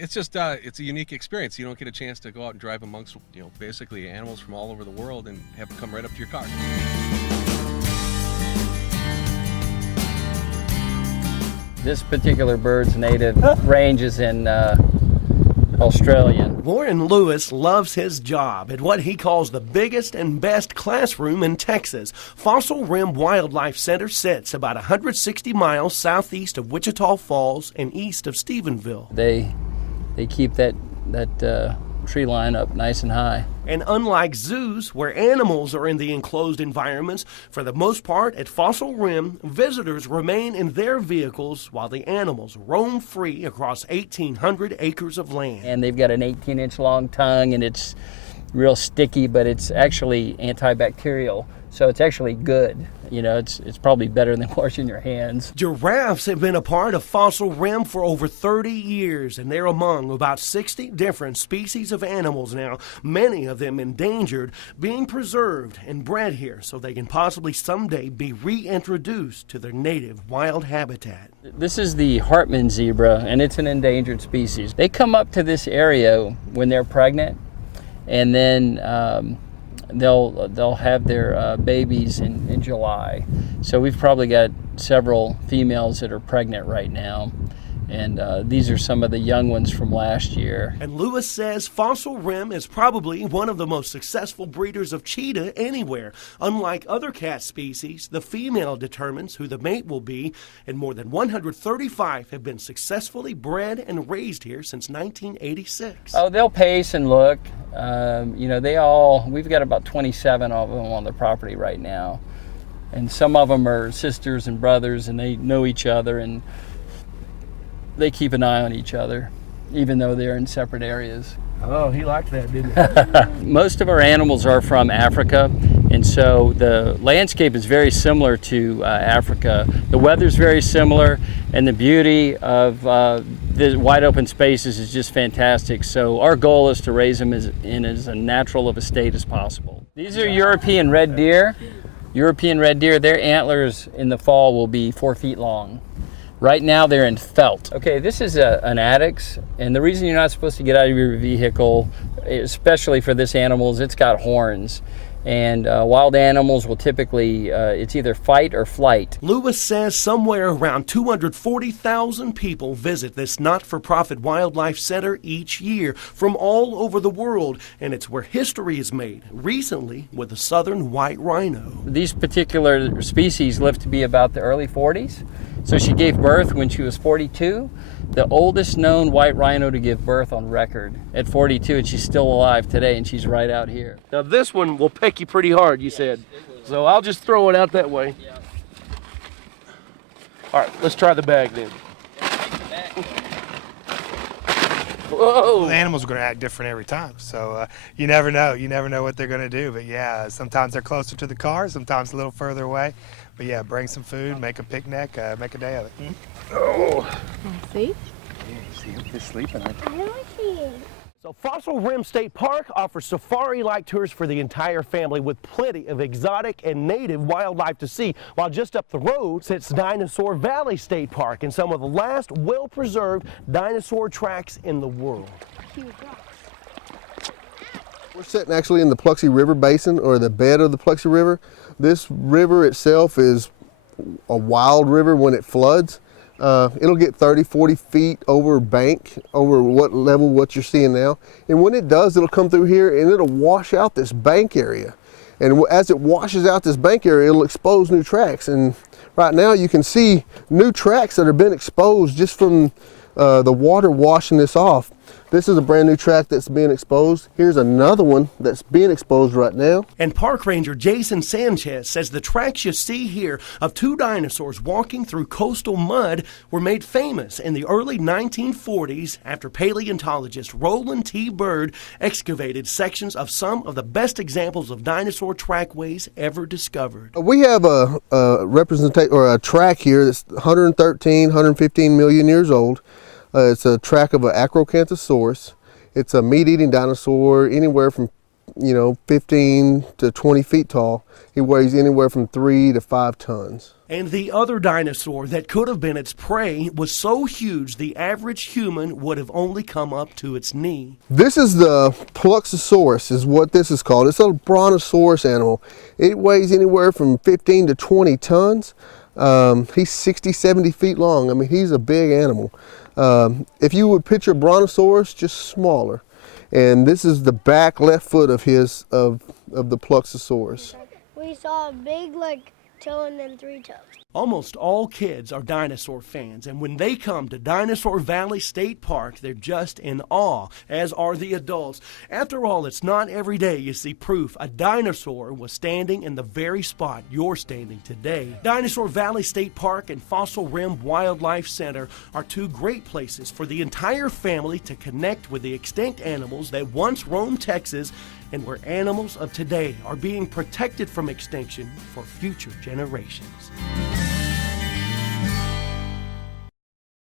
It's just it's a unique experience. You don't get a chance to go out and drive amongst basically animals from all over the world and have them come right up to your car. This particular bird's native range is in Australia. Warren Lewis loves his job at what he calls the biggest and best classroom in Texas. Fossil Rim Wildlife Center sits about 160 miles southeast of Wichita Falls and east of Stephenville. They keep that tree line up nice and high. And unlike zoos, where animals are in the enclosed environments, for the most part at Fossil Rim, visitors remain in their vehicles while the animals roam free across 1,800 acres of land. And they've got an 18-inch long tongue, and it's real sticky, but it's actually antibacterial. So it's actually good. It's probably better than washing your hands. Giraffes have been a part of Fossil Rim for over 30 years, and they're among about 60 different species of animals now, many of them endangered, being preserved and bred here so they can possibly someday be reintroduced to their native wild habitat. This is the Hartman zebra, and it's an endangered species. They come up to this area when they're pregnant, and then they'll have their babies in July. So we've probably got several females that are pregnant right now. And these are some of the young ones from last year. And Lewis says Fossil Rim is probably one of the most successful breeders of cheetah anywhere. Unlike other cat species, the female determines who the mate will be, and more than 135 have been successfully bred and raised here since 1986. Oh, they'll pace and look. We've got about 27 of them on the property right now. And some of them are sisters and brothers, and they know each other, and they keep an eye on each other, even though they're in separate areas. Oh, he liked that, didn't he? Most of our animals are from Africa, and so the landscape is very similar to Africa. The weather's very similar, and the beauty of the wide open spaces is just fantastic. So our goal is to raise them in as natural of a state as possible. These are European red deer. European red deer, their antlers in the fall will be 4 feet long. Right now they're in felt. Okay, this is an Addax, and the reason you're not supposed to get out of your vehicle, especially for this animal, is it's got horns. And wild animals will typically, it's either fight or flight. Lewis says somewhere around 240,000 people visit this not-for-profit wildlife center each year from all over the world, and it's where history is made, recently with the southern white rhino. These particular species live to be about the early 40s. So she gave birth when she was 42, the oldest known white rhino to give birth on record at 42, and she's still alive today, and she's right out here. Now this one will peck you pretty hard, you said. So I'll just throw it out that way. Yeah. All right, let's try the bag then. Whoa! The animals are going to act different every time, so you never know. You never know what they're going to do. But yeah, sometimes they're closer to the car, sometimes a little further away. But yeah, bring some food, make a picnic, make a day of it. Oh! See? Yeah, see him just sleeping. I like it. So Fossil Rim State Park offers safari-like tours for the entire family with plenty of exotic and native wildlife to see, while just up the road sits Dinosaur Valley State Park and some of the last well-preserved dinosaur tracks in the world. We're sitting actually in the Paluxy River Basin, or the bed of the Paluxy River. This river itself is a wild river when it floods. It'll get 30, 40 feet over bank, over what level what you're seeing now. And when it does, it'll come through here and it'll wash out this bank area. And as it washes out this bank area, it'll expose new tracks. And right now you can see new tracks that have been exposed just from the water washing this off. This is a brand new track that's being exposed. Here's another one that's being exposed right now. And Park Ranger Jason Sanchez says the tracks you see here of two dinosaurs walking through coastal mud were made famous in the early 1940s after paleontologist Roland T. Byrd excavated sections of some of the best examples of dinosaur trackways ever discovered. We have a track here that's 113, 115 million years old. It's a track of an Acrocanthosaurus. It's a meat-eating dinosaur, anywhere from 15 to 20 feet tall. He weighs anywhere from 3 to 5 tons. And the other dinosaur that could have been its prey was so huge the average human would have only come up to its knee. This is the Pluxosaurus, is what this is called. It's a brontosaurus animal. It weighs anywhere from 15 to 20 tons. He's 60, 70 feet long. I mean, he's a big animal. If you would picture Brontosaurus, just smaller. And this is the back left foot of the Pluxosaurus. We saw a big toe and then 3 toes. Almost all kids are dinosaur fans, and when they come to Dinosaur Valley State Park, they're just in awe, as are the adults. After all, it's not every day you see proof a dinosaur was standing in the very spot you're standing today. Dinosaur Valley State Park and Fossil Rim Wildlife Center are 2 great places for the entire family to connect with the extinct animals that once roamed Texas, and where animals of today are being protected from extinction for future generations.